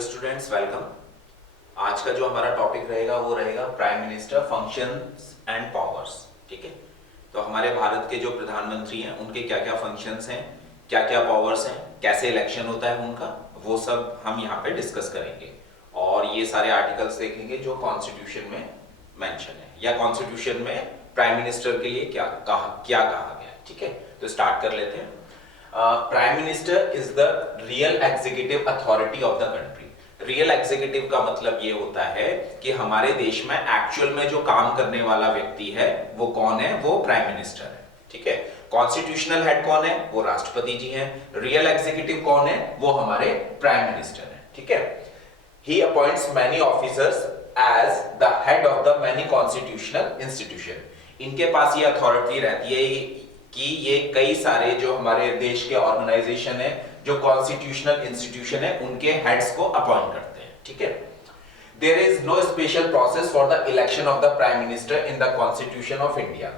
Dear students, welcome. आज का जो हमारा टॉपिक रहेगा वो रहेगा prime minister functions and powers. ठीक है, तो हमारे भारत के जो प्रधानमंत्री हैं उनके क्या क्या फंक्शंस हैं, क्या क्या पावर्स हैं, कैसे इलेक्शन होता है उनका, वो सब हम यहाँ पे डिस्कस करेंगे। और ये सारे आर्टिकल्स देखेंगे जो कॉन्स्टिट्यूशन में मेंशन है या कॉन्स्टिट्यूशन में प्राइम मिनिस्टर के लिए क्या कहा गया। ठीक है, तो स्टार्ट कर लेते हैं। Prime minister is the real executive authority of the country. Real executive का मतलब ये होता है कि हमारे देश में एक्चुअल में जो काम करने वाला व्यक्ति है वो कौन है, वो प्राइम मिनिस्टर है। ठीक है, कॉन्स्टिट्यूशनल हेड कौन है, वो राष्ट्रपति जी हैं। रियल एग्जीक्यूटिव कौन है, वो हमारे प्राइम मिनिस्टर है। ठीक है, ही appoints many officers as the head of the many constitutional institution. इनके पास ये अथॉरिटी रहती है कि ये कई सारे जो हमारे देश के ऑर्गेनाइजेशन है, जो कॉन्स्टिट्यूशनल इंस्टीट्यूशन है, उनके हेड्स को अपॉइंट करते हैं। ठीक है, there is no special process for the election of the prime minister in the constitution of India.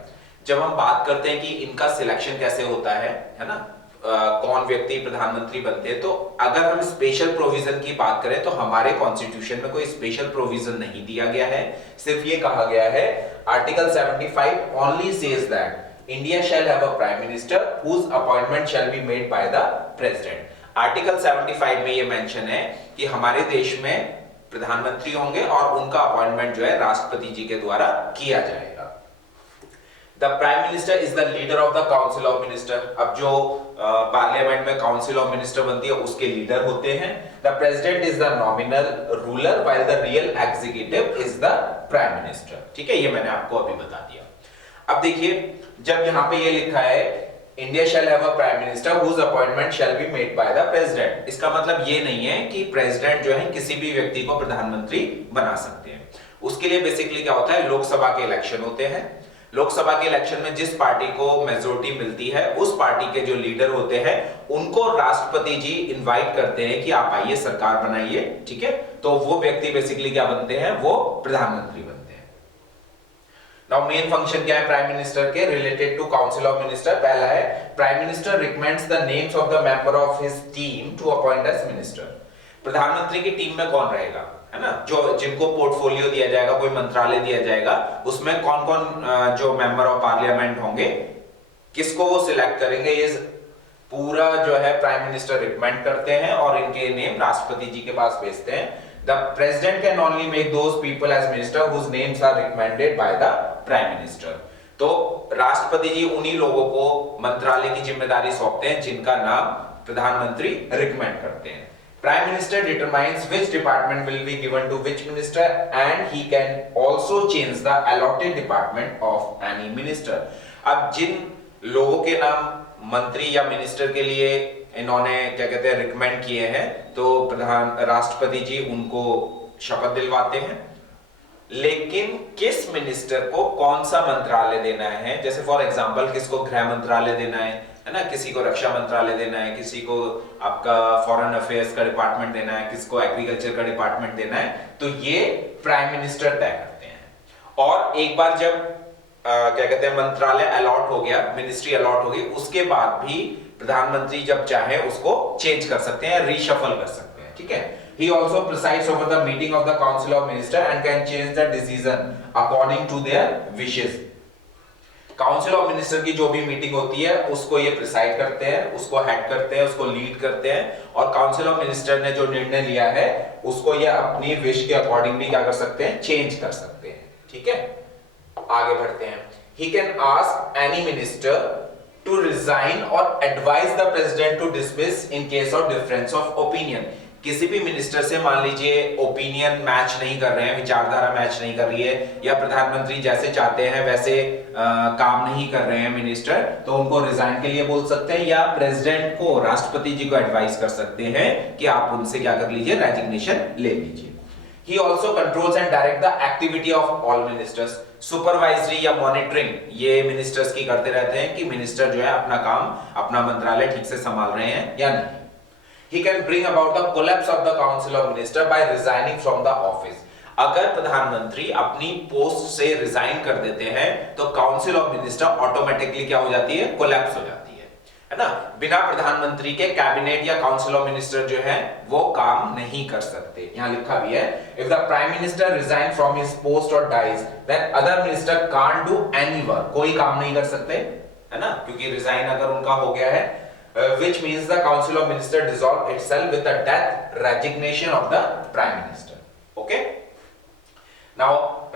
जब हम बात करते हैं कि इनका सिलेक्शन कैसे होता है ना, कौन व्यक्ति प्रधानमंत्री बनते हैं, तो अगर हम स्पेशल प्रोविजन की बात करें तो हमारे कॉन्स्टिट्यूशन में कोई स्पेशल प्रोविजन नहीं दिया गया है। सिर्फ ये कहा गया है, article 75 only says that India shall have a prime minister whose appointment shall be made by the president. Article 75 में ये मेंशन है कि हमारे देश में प्रधानमंत्री होंगे और उनका अपॉइंटमेंट जो है राष्ट्रपति जी के द्वारा किया जाएगा। The prime minister is the leader of the council of minister. अब जो पार्लियामेंट में काउंसिल ऑफ मिनिस्टर बनती है उसके लीडर होते हैं। The president is the nominal ruler while the real executive is the prime minister. ठीक है, ये मैंने आपको अभी बता दिया। अब देखिए, जब यहाँ पे ये लिखा है India shall have a prime minister whose appointment shall be made by the president, इसका मतलब ये नहीं है कि प्रेसिडेंट जो है किसी भी व्यक्ति को प्रधानमंत्री बना सकते हैं। उसके लिए बेसिकली क्या होता है, लोकसभा के इलेक्शन होते हैं। लोकसभा के इलेक्शन में जिस पार्टी को मेजोरिटी मिलती है उस पार्टी के जो लीडर होते हैं उनको राष्ट्रपति जी इनवाइट करते हैं कि आप आइए, सरकार बनाइए। ठीक है, तो वो व्यक्ति बेसिकली क्या बनते हैं, वो प्रधानमंत्री बनते हैं। नाउ मेन फंक्शन क्या है प्राइम मिनिस्टर के related to council of minister. पहला है, prime minister recommends the names of the member of his team to appoint as minister. प्रधानमंत्री की टीम में कौन रहेगा, है ना, जो जिनको पोर्टफोलियो दिया जाएगा, कोई मंत्रालय दिया जाएगा, उसमें कौन कौन जो मेंबर ऑफ पार्लियामेंट होंगे, किसको वो सिलेक्ट करेंगे, ये पूरा जो है प्राइम मिनिस्टर रिकमेंड करते हैं और इनके नेम राष्ट्रपति जी के पास भेजते हैं। The president can only make those people as minister whose names are recommended by the prime minister. तो राष्ट्रपति जी उन्हीं लोगों को मंत्रालय की जिम्मेदारी सौंपते हैं जिनका नाम प्रधानमंत्री रिकमेंड करते हैं। Prime Minister determines which department will be given to which minister and he can also change the allotted department of any minister. अब जिन लोगों के नाम मंत्री या मिनिस्टर के लिए इन्होंने क्या कहते हैं रिकमेंड किए हैं, तो राष्ट्रपति जी उनको शपथ दिलवाते हैं। लेकिन किस मिनिस्टर को कौन सा मंत्रालय देना है, जैसे फॉर एग्जांपल किसको गृह मंत्रालय देना है ना, किसी को रक्षा मंत्रालय देना है, किसी को आपका फॉरेन अफेयर्स का डिपार्टमेंट देना है, किसको एग्रीकल्चर का डिपार्टमेंट देना है, तो ये प्राइम मिनिस्टर तय करते हैं। और एक बार जब क्या कहते हैं मंत्रालय अलॉट हो गया, मिनिस्ट्री अलॉट हो गई, उसके बाद भी प्रधानमंत्री जब चाहे उसको चेंज कर सकते हैं, रीशफल कर सकते हैं। ठीक है, he also presides over the meeting of the council of minister and can change the decision according to their wishes. Council of minister की जो भी मीटिंग होती है उसको ये प्रिसाइड करते हैं, उसको हेड करते हैं, उसको लीड करते हैं, और काउंसिल ऑफ मिनिस्टर ने जो निर्णय लिया है उसको ये अपनी विश के अकॉर्डिंग भी क्या कर सकते हैं, चेंज कर सकते हैं। ठीक है, आगे बढ़ते हैं। He can ask any minister to resign or advise the president to dismiss in case of difference of opinion. किसी भी मिनिस्टर से मान लीजिए ओपिनियन मैच नहीं कर रहे हैं, विचारधारा मैच नहीं कर रही है, या प्रधानमंत्री जैसे चाहते हैं वैसे काम नहीं कर रहे हैं मिनिस्टर, तो उनको रिजाइन के लिए बोल सकते हैं, या प्रेसिडेंट को, राष्ट्रपति जी को एडवाइस कर सकते हैं कि आप उनसे क्या कर लीजिए, रेजिग्नेशन ले लीजिए। He also controls and direct the activity of all ministers. Supervisory या मॉनिटरिंग ये मिनिस्टर्स की करते रहते हैं कि मिनिस्टर जो है अपना काम, अपना मंत्रालय ठीक से संभाल रहे हैं या नहीं। He can bring about the collapse of the council of minister by resigning from the office. अगर प्रधानमंत्री अपनी पोस्ट से रिजाइन कर देते हैं तो काउंसिल ऑफ मिनिस्टर ऑटोमेटिकली क्या हो जाती है, कोलैप्स हो जाती है है ना। बिना प्रधानमंत्री के कैबिनेट या काउंसिल ऑफ मिनिस्टर जो है वो काम नहीं कर सकते। यहां लिखा भी है, if the prime minister resign from his post और dies then other minister can't do any work, कोई काम नहीं कर सकते, है ना, क्योंकि रिजाइन अगर उनका हो गया है, which means the council of minister dissolve itself with the death resignation of the prime minister. Okay, now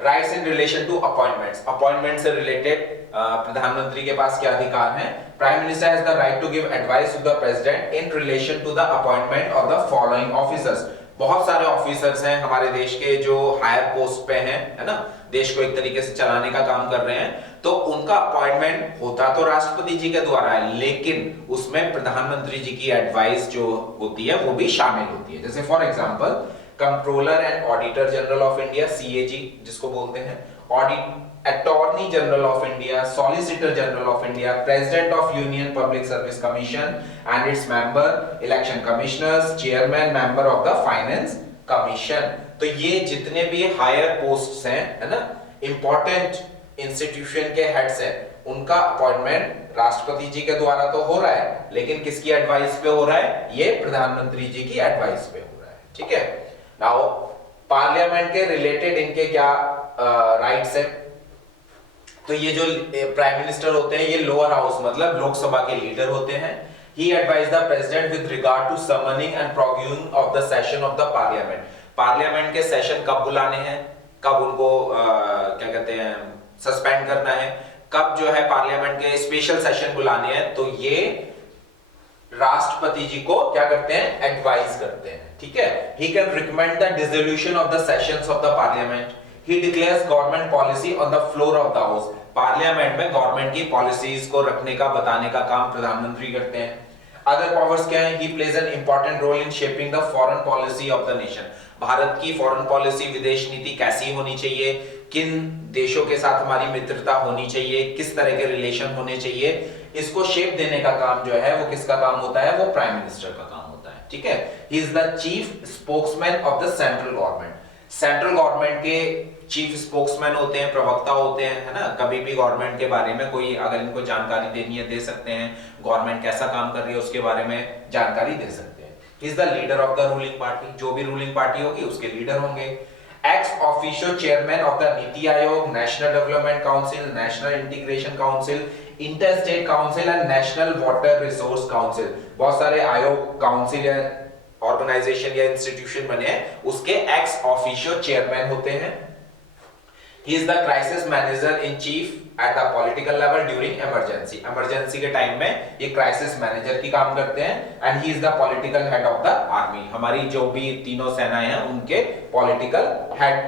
rights in relation to appointments, appointment से related प्रधानमंत्री के पास क्या अधिकार हैं? Prime minister has the right to give advice to the president in relation to the appointment of the following officers. बहुत सारे officers हैं हमारे देश के जो हायर पोस्ट पे हैं, है ना, देश को एक तरीके से चलाने का काम कर रहे हैं, तो उनका अपॉइंटमेंट होता तो राष्ट्रपति जी के द्वारा है, लेकिन उसमें प्रधानमंत्री जी की एडवाइस जो होती है वो भी शामिल होती है। जैसे for example controller and auditor general of India, CAG जिसको बोलते हैं, audit attorney general of India, solicitor general of India, president of union public service commission and its member, election commissioners, chairman member of the finance commission. तो ये जितने भी higher posts हैं, है ना, इंपॉर्टेंट इंस्टीट्यूशन के हेड्स हैं, उनका अपॉइंटमेंट राष्ट्रपति जी के द्वारा तो हो रहा है, लेकिन किसकी एडवाइस पे हो रहा है? ये प्रधानमंत्री जी की एडवाइस पे हो रहा है। ठीक है। नाउ पार्लियामेंट के रिलेटेड इनके क्या राइट्स हैं? तो ये जो प्राइम मिनिस्टर होते हैं ये लोअर हाउस मतलब लोकसभा के लीडर होते हैं। He advised the president with regard to summoning and proroguing of the session of the parliament. Parliament के सेशन कब बुलाने हैं, कब उनको क्या कहते हैं सस्पेंड करना है, कब जो है पार्लियामेंट के स्पेशल सेशन बुलाने हैं, तो ये राष्ट्रपति जी को क्या करते हैं? एडवाइस करते हैं। ठीक है। He can recommend the dissolution of the sessions of the parliament. He declares government policy on the floor of the house. Parliament में गवर्नमेंट की पॉलिसीज को रखने का बताने का काम प्रधानमंत्री करते हैं। अदर पावर्स क्या है? He plays an important role in shaping the foreign policy of the nation. Bharat की फॉरेन पॉलिसी, विदेश नीति कैसी होनी चाहिए, किन देशों के साथ हमारी मित्रता होनी चाहिए, किस तरह के रिलेशन होने चाहिए, इसको शेप देने का काम जो है वो किसका काम होता है? वो प्राइम मिनिस्टर का काम होता है। ठीक है। He is the chief spokesman of the central government. Central government के चीफ स्पोक्समैन होते हैं, प्रवक्ता होते हैं, है ना। कभी भी गवर्नमेंट के बारे में कोई अगर इनको जानकारी देनी है दे सकते हैं, गवर्नमेंट कैसा काम कर रही है उसके बारे में जानकारी दे सकते हैं। He is the leader of the ruling party, जो भी रूलिंग पार्टी होगी उसके लीडर होंगे। Ex officio chairman of the NITI Aayog, national development council, national integration council, inter state council and national water resource council. बहुत सारे आयोग, काउंसिल या organisation या इंस्टीट्यूशन बने हैं, उसके एक्स ऑफिशियो चेयरमैन होते हैं। He is the crisis manager in chief at the political level during emergency. Emergency के टाइम में ये क्राइसिस मैनेजर की काम करते हैं। and he is the political head of the army. हमारी जो भी तीनों सेनाएं हैं उनके पॉलिटिकल हेड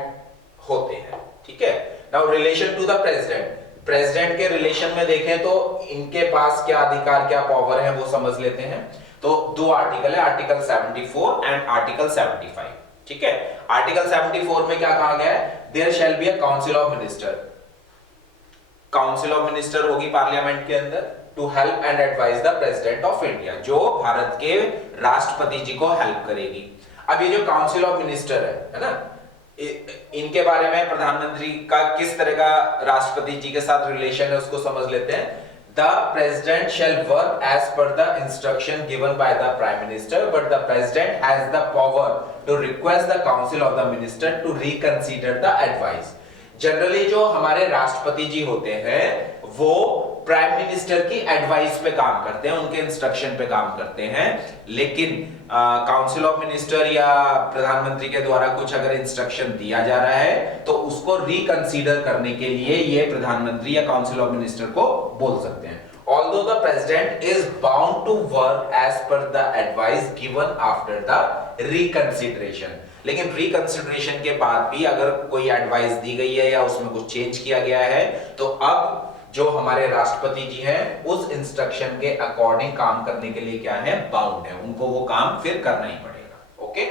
होते हैं। ठीक है। Now relation to the president. President के रिलेशन में देखें तो इनके पास क्या अधिकार, क्या पावर है वो समझ लेते हैं। तो दो आर्टिकल है, आर्टिकल 74 एंड आर्टिकल 75। ठीक है। आर्टिकल 74 में क्या कहा गया है? There shall be a council of minister. Council of minister होगी पार्लियामेंट के अंदर to help and advice the president of India, जो भारत के राष्ट्रपति जी को हेल्प करेगी। अब ये जो काउंसिल ऑफ मिनिस्टर है ना, इनके बारे में प्रधानमंत्री का किस तरह का राष्ट्रपति जी के साथ रिलेशन है उसको समझ लेते हैं। The president shall work as per the instruction given by the prime minister, but the president has the power to request the council of the minister to reconsider the advice. Generally जो हमारे राष्ट्रपति जी होते हैं वो prime minister की advice पे काम करते हैं, उनके इंस्ट्रक्शन पे काम करते हैं, लेकिन काउंसिल ऑफ मिनिस्टर या प्रधानमंत्री के द्वारा कुछ अगर इंस्ट्रक्शन दिया जा रहा है तो उसको रिकंसीडर करने के लिए ये प्रधानमंत्री या काउंसिल ऑफ मिनिस्टर को बोल सकते हैं। Although the president is bound to work as per the advice given after the reconsideration, लेकिन रिकंसिडरेशन के बाद भी अगर कोई एडवाइस दी गई है या उसमें कुछ चेंज किया गया है तो अब जो हमारे राष्ट्रपति जी हैं उस इंस्ट्रक्शन के अकॉर्डिंग काम करने के लिए क्या है? बाउंड है, उनको वो काम फिर करना ही पड़ेगा। ओके।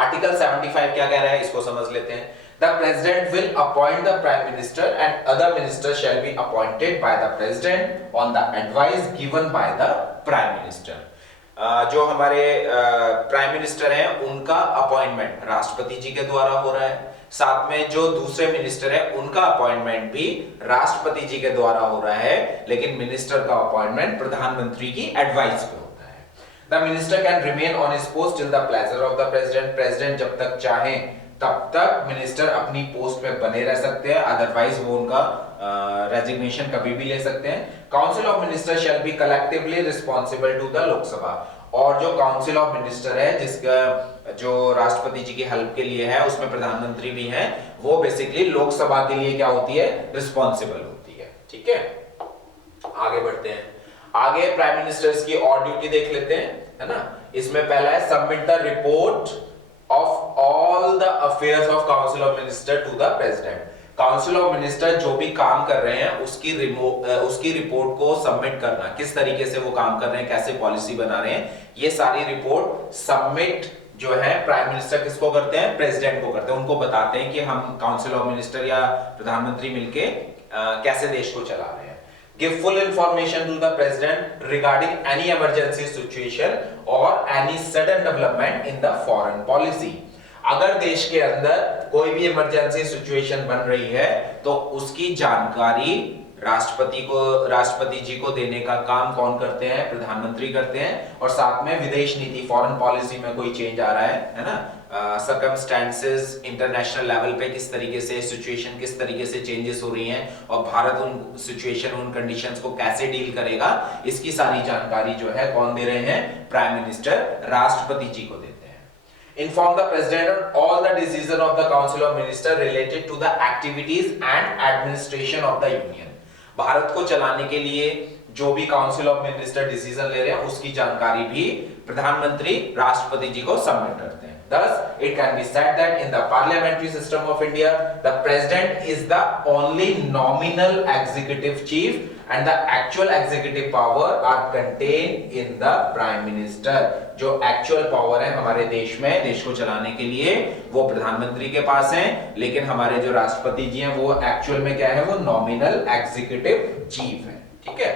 आर्टिकल 75 क्या कह रहा है इसको समझ लेते हैं। The president will appoint the prime minister and other ministers shall be appointed by the president on the advice given by the prime minister. जो हमारे प्राइम मिनिस्टर हैं उनका अपॉइंटमेंट राष्ट्रपति जी के द्वारा हो रहा है, साथ में जो दूसरे मिनिस्टर है उनका अपॉइंटमेंट भी राष्ट्रपति जी के द्वारा हो रहा है, लेकिन मिनिस्टर का अपॉइंटमेंट प्रधानमंत्री की एडवाइस पे होता है। The minister can remain on his post till the pleasure of the president. President जब तक चाहे तब तक मिनिस्टर अपनी पोस्ट पे बने रह सकते हैं, अदरवाइज वो उनका रेजिग्नेशन कभी भी ले सकते हैं। Council of minister shall be collectively responsible to the Lok Sabha. और जो काउंसिल ऑफ मिनिस्टर है जिसका जो राष्ट्रपति जी की हेल्प के लिए है, उसमें प्रधानमंत्री भी हैं, वो बेसिकली लोकसभा के लिए क्या होती है, रिस्पॉन्सिबल होती है। ठीक है, आगे बढ़ते हैं। आगे प्राइम मिनिस्टर्स की और ड्यूटी देख लेते हैं, है ना। इसमें पहला है submit the report of all the affairs of council of minister to the president. Council of minister जो भी काम कर रहे हैं उसकी रिपोर्ट को सबमिट करना, किस तरीके से वो काम कर रहे हैं, कैसे पॉलिसी बना रहे हैं, ये सारी रिपोर्ट सबमिट जो है प्राइम मिनिस्टर किसको करते हैं, प्रेसिडेंट को करते हैं। उनको बताते हैं कि हम काउंसिल ऑफ मिनिस्टर या प्रधानमंत्री मिलके कैसे देश को चला रहे हैं। Give full information to the president regarding any emergency situation or any sudden development in the foreign policy। अगर देश के अंदर कोई भी इमरजेंसी सिचुएशन बन रही है तो उसकी जानकारी राष्ट्रपति जी को देने का काम कौन करते हैं, प्रधानमंत्री करते हैं। और साथ में विदेश नीति, फॉरेन पॉलिसी में कोई चेंज आ रहा है ना, सर्कमस्टेंसेस इंटरनेशनल लेवल पे किस तरीके से सिचुएशन, किस तरीके से चेंजेस हो रही हैं और भारत उन सिचुएशन, उन कंडीशंस को कैसे डील करेगा, इसकी सारी जानकारी जो है कौन दे रहे हैं, प्राइम मिनिस्टर राष्ट्रपति जी को देते हैं। Inform the president on all the decisions of the council of ministers related to the activities and administration of the union। Bharat को चलाने के लिए जो भी काउंसिल ऑफ मिनिस्टर डिसीजन ले रहे हैं उसकी जानकारी भी प्रधानमंत्री राष्ट्रपति जी को सबमिट करते हैं। Thus, it can be said that in the parliamentary system of India, the president is the only nominal executive chief and the actual executive power are contained in the prime minister। जो actual power है हमारे देश में, देश को चलाने के लिए, वो प्रधानमंत्री के पास है, लेकिन हमारे जो राष्ट्रपति जी हैं वो actual में क्या है, वो nominal executive chief है। ठीक है,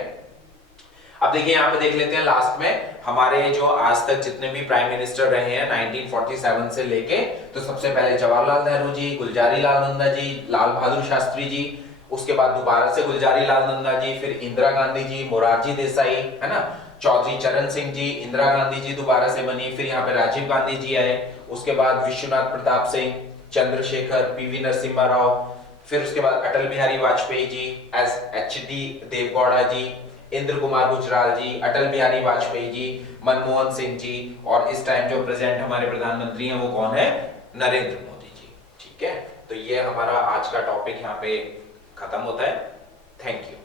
अब देखिए यहाँ पे देख लेते हैं लास्ट में हमारे जो आज तक जितने भी प्राइम मिनिस्टर रहे हैं 1947 से लेके, तो सबसे पहले जवाहरलाल नेहरू जी, गुलजारी लाल नंदा जी, लाल बहादुर शास्त्री जी, उसके बाद दोबारा से गुलजारी लाल नंदा जी, फिर इंदिरा गांधी जी, मोरारजी देसाई, है ना, चौधरी चरण सिंह जी, इंदिरा गांधी जी दोबारा से बनी, फिर यहाँ पे राजीव गांधी जी आए, उसके बाद विश्वनाथ प्रताप सिंह, चंद्रशेखर, पीवी नरसिम्हा राव, फिर उसके बाद अटल बिहारी वाजपेयी जी, एच.डी. देवगौड़ा जी, इंद्र कुमार गुजराल जी, अटल बिहारी वाजपेयी जी, मनमोहन सिंह जी, और इस टाइम जो प्रेजेंट हमारे प्रधानमंत्री हैं वो कौन है, नरेंद्र मोदी जी। ठीक है, तो ये हमारा आज का टॉपिक यहाँ पे खत्म होता है। Thank you.